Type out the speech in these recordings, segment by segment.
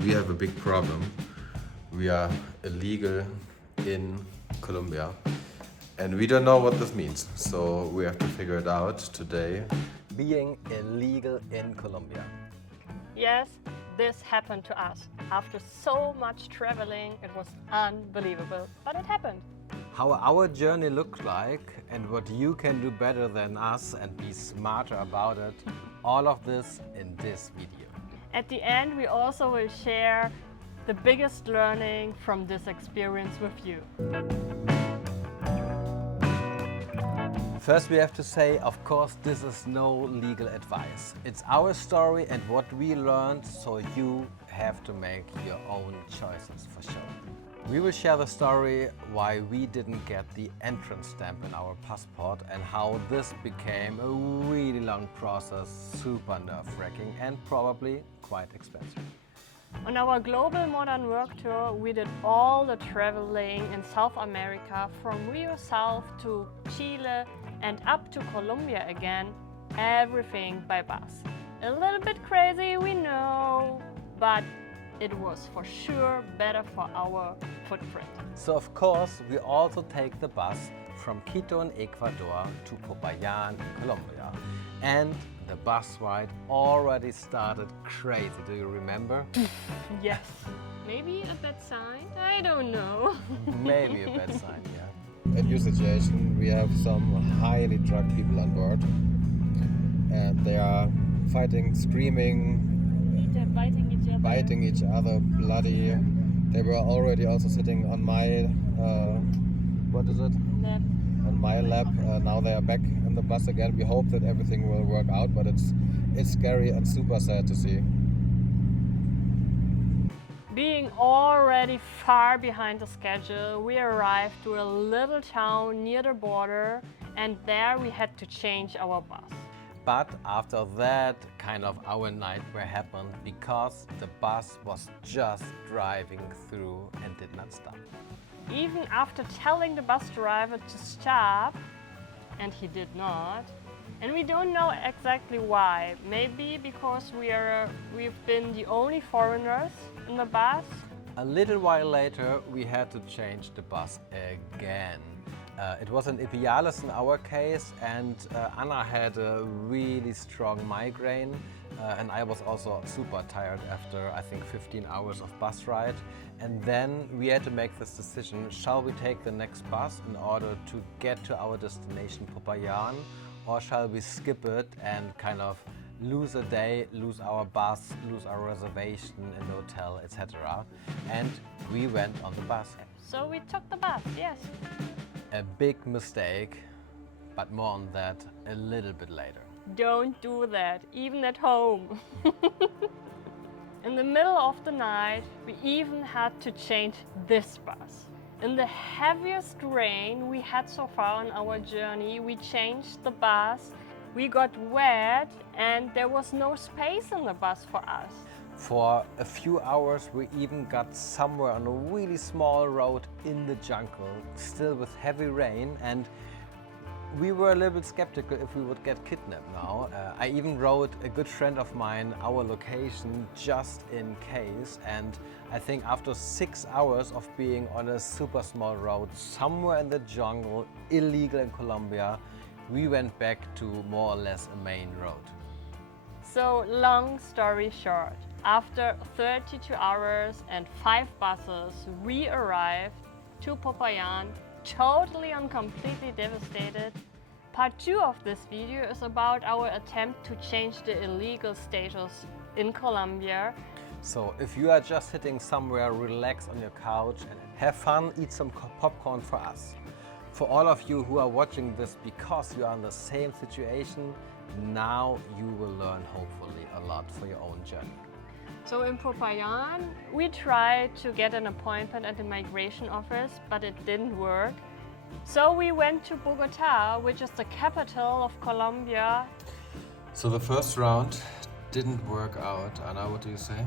we have a big problem. We are illegal in Colombia and we don't know what this means. So we have to figure it out today. Being illegal in Colombia. Yes, this happened to us. After so much traveling, it was unbelievable, but it happened. How our journey looked like and what you can do better than us and be smarter about it. All of this in this video. At the end, we also will share the biggest learning from this experience with you. First we have to say, of course, this is no legal advice. It's our story and what we learned, so you have to make your own choices for sure. We will share the story why we didn't get the entrance stamp in our passport and how this became a really long process, super nerve-wracking and probably quite expensive. On our global modern work tour, we did all the traveling in South America from Rio South to Chile and up to Colombia again, everything by bus. A little bit crazy, we know, but it was for sure better for our footprint. So of course, we also take the bus from Quito in Ecuador to Popayán in Colombia. And the bus ride already started crazy, do you remember? Yes. Maybe a bad sign? I don't know. Maybe a bad sign, yeah. In your situation, we have some highly drunk people on board and they are fighting, screaming, biting each other, bloody. They were already also sitting on my, what is it? Lap. On my lap. Now they are back in the bus again. We hope that everything will work out, but it's scary and super sad to see. Being already far behind the schedule, we arrived to a little town near the border and there we had to change our bus. But after that, kind of our nightmare happened because the bus was just driving through and did not stop. Even after telling the bus driver to stop, and he did not, and we don't know exactly why. Maybe because we've been the only foreigners in the bus. A little while later, we had to change the bus again. It was an epialis in our case, and Anna had a really strong migraine, and I was also super tired after, I think, 15 hours of bus ride. And then we had to make this decision, shall we take the next bus in order to get to our destination Popayán, or shall we skip it and kind of lose a day, lose our bus, lose our reservation in the hotel, etc. And we went on the bus. So we took the bus, yes. A big mistake, but more on that a little bit later. Don't do that, even at home. In the middle of the night, we even had to change this bus. In the heaviest rain we had so far on our journey, we changed the bus, we got wet and there was no space in the bus for us. For a few hours we even got somewhere on a really small road in the jungle, still with heavy rain, and we were a little bit skeptical if we would get kidnapped now. I even wrote a good friend of mine our location just in case, and I think after 6 hours of being on a super small road somewhere in the jungle, illegal in Colombia, we went back to more or less a main road. So long story short, after 32 hours and 5 buses, we arrived to Popayán, totally and completely devastated. Part 2 of this video is about our attempt to change the illegal status in Colombia. So if you are just sitting somewhere, relax on your couch and have fun, eat some popcorn for us. For all of you who are watching this because you are in the same situation, now you will learn hopefully a lot for your own journey. So in Popayán, we tried to get an appointment at the migration office, but it didn't work. So we went to Bogota, which is the capital of Colombia. So the first round didn't work out. Anna, what do you say?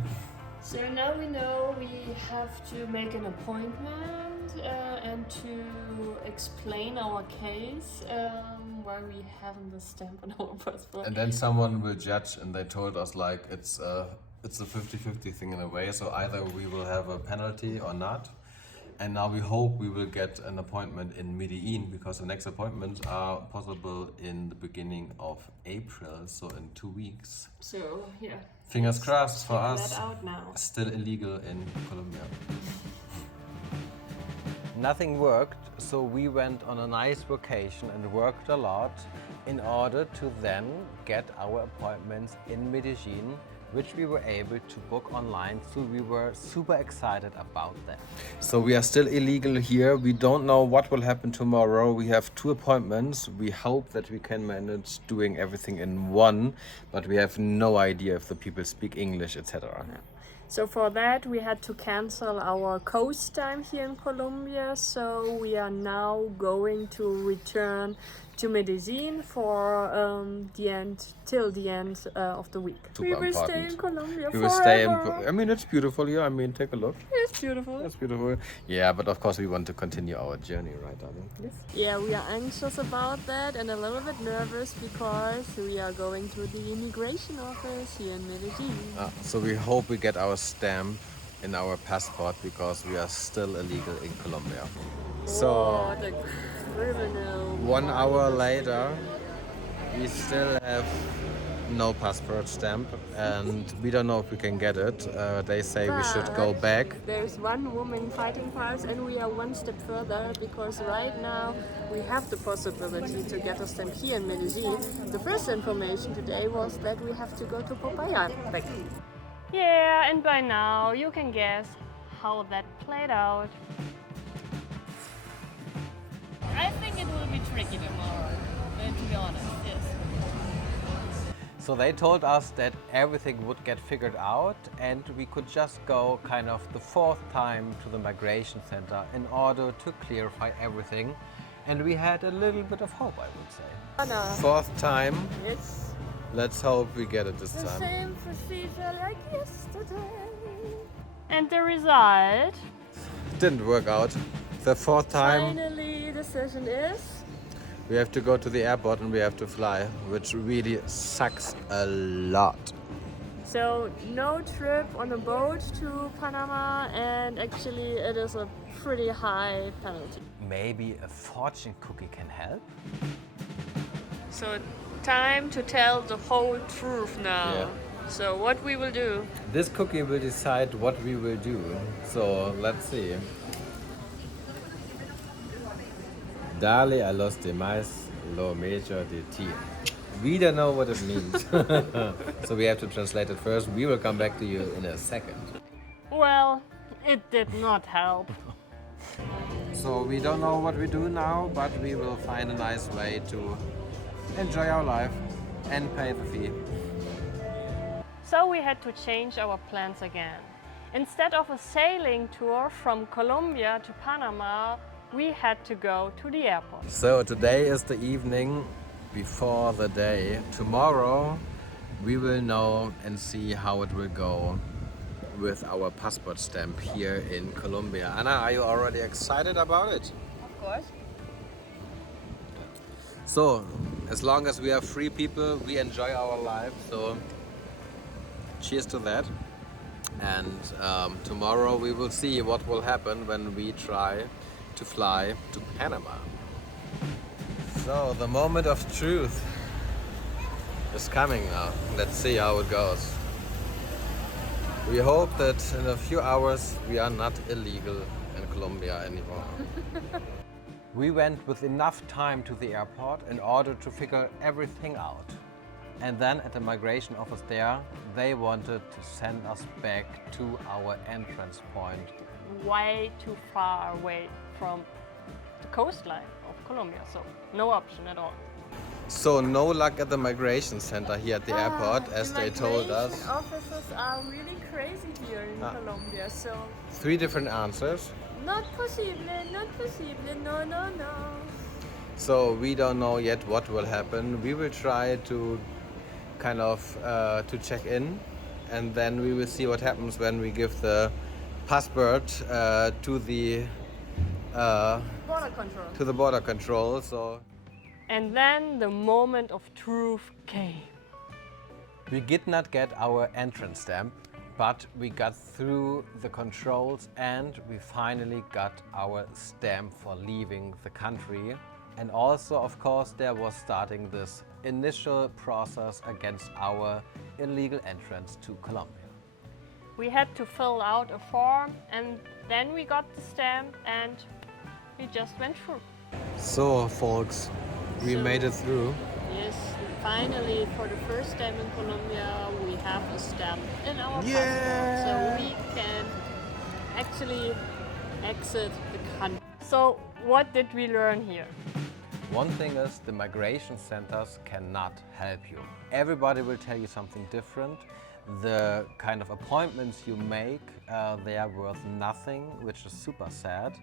So now we know we have to make an appointment and to explain our case, why we haven't the stamp on our passport. And then someone will judge, and they told us like it's it's a 50-50 thing in a way, so either we will have a penalty or not. And now we hope we will get an appointment in Medellin, because the next appointments are possible in the beginning of April, so in 2 weeks. So, yeah. Fingers crossed for Check us. that out now. Still illegal in Colombia. Nothing worked, so we went on a nice vacation and worked a lot in order to then get our appointments in Medellin, which we were able to book online, so we were super excited about that. So we are still illegal here. We don't know what will happen tomorrow. We have 2 appointments. We hope that we can manage doing everything in one, but we have no idea if the people speak English, etc. So for that we had to cancel our coast time here in Colombia, so we are now going to return to Medellin for till the end of the week. Super we will important. stay in Colombia We will stay in. forever. I mean, it's beautiful here. I mean, take a look. It's beautiful. It's beautiful. Yeah, but of course we want to continue our journey, right, darling? Yes. Yeah, we are anxious about that and a little bit nervous because we are going to the immigration office here in Medellin. So we hope we get our stamp in our passport, because we are still illegal in Colombia. So the criminal. 1 hour later, we still have no passport stamp, and we don't know if we can get it. They say we should go back. There's one woman fighting for us, and we are one step further because right now we have the possibility to get a stamp here in Medellin. The first information today was that we have to go to Popayán. Yeah, and by now you can guess how that played out. I think it will be tricky tomorrow, to be honest, yes. So they told us that everything would get figured out and we could just go kind of the 4th time to the migration center in order to clarify everything. And we had a little bit of hope, I would say. 4th time. It's Let's hope we get it this the time. same procedure like yesterday. And the result? Didn't work out. The 4th time, Finally, the decision is we have to go to the airport and we have to fly, which really sucks a lot. so no trip on a boat to Panama, and actually it is a pretty high penalty. Maybe a fortune cookie can help? So time to tell the whole truth now. Yeah. So what we will do? This cookie will decide what we will do. So let's see. Dale a los demás lo mejor de ti. We don't know what it means. So we have to translate it first. We will come back to you in a second. Well, it did not help. So we don't know what we do now, but we will find a nice way to enjoy our life and pay the fee. So we had to change our plans again. Instead of a sailing tour from Colombia to Panama, we had to go to the airport. So today is the evening before the day. Tomorrow we will know and see how it will go with our passport stamp here in Colombia. Anna, are you already excited about it? Of course. So, as long as we are free people, we enjoy our life. So, cheers to that. And tomorrow we will see what will happen when we try to fly to Panama. So, the moment of truth is coming now. Let's see how it goes. We hope that in a few hours we are not illegal in Colombia anymore. We went with enough time to the airport in order to figure everything out. And then at the migration office there, they wanted to send us back to our entrance point. Way too far away from the coastline of Colombia, so no option at all. So no luck at the migration center here at the airport, as they told us. Officers are really crazy here in Colombia, so 3 different answers. not possible, no, no, no. So we don't know yet what will happen. We will try to kind of to check in, and then we will see what happens when we give the passport to the border control. So. And then the moment of truth came. We did not get our entrance stamp, But we got through the controls and we finally got our stamp for leaving the country. And also, of course, there was starting this initial process against our illegal entrance to Colombia. We had to fill out a form and then we got the stamp and we just went through. So, folks, we So- made it through. Yes, finally for the first time in Colombia we have a stamp in our passport. Yeah! So we can actually exit the country. So what did we learn here? One thing is the migration centers cannot help you. Everybody will tell you something different. The kind of appointments you make, they are worth nothing, which is super sad.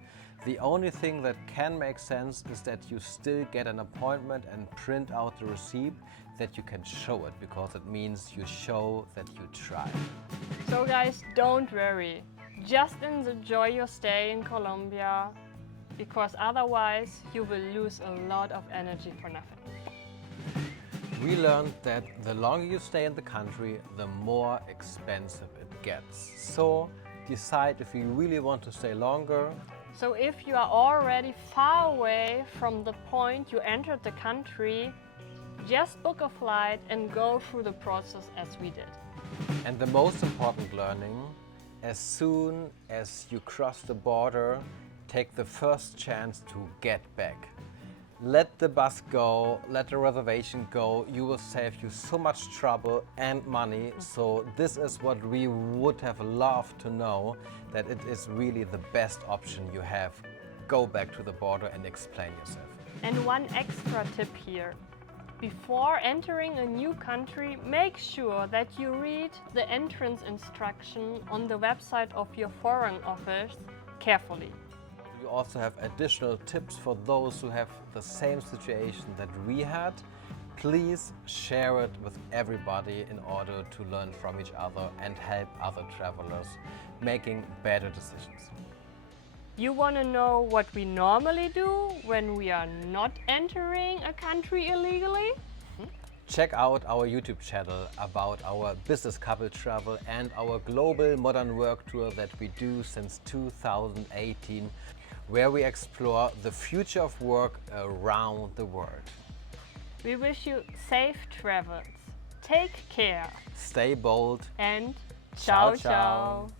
The only thing that can make sense is that you still get an appointment and print out the receipt that you can show it, because it means you show that you tried. So guys, don't worry. Just enjoy your stay in Colombia, because otherwise you will lose a lot of energy for nothing. We learned that the longer you stay in the country, the more expensive it gets. So decide if you really want to stay longer. So if you are already far away from the point you entered the country, just book a flight and go through the process as we did. And the most important learning, as soon as you cross the border, take the first chance to get back. Let the bus go, let the reservation go. You will save you so much trouble and money. So this is what we would have loved to know, that it is really the best option you have. Go back to the border and explain yourself. And one extra tip here. Before entering a new country, make sure that you read the entrance instruction on the website of your foreign office carefully. We also have additional tips for those who have the same situation that we had. Please share it with everybody in order to learn from each other and help other travelers making better decisions. You want to know what we normally do when we are not entering a country illegally? Check out our YouTube channel about our business couple travel and our global modern work tour that we do since 2018, where we explore the future of work around the world. We wish you safe travels. Take care Stay bold. and Ciao, ciao ciao. ciao.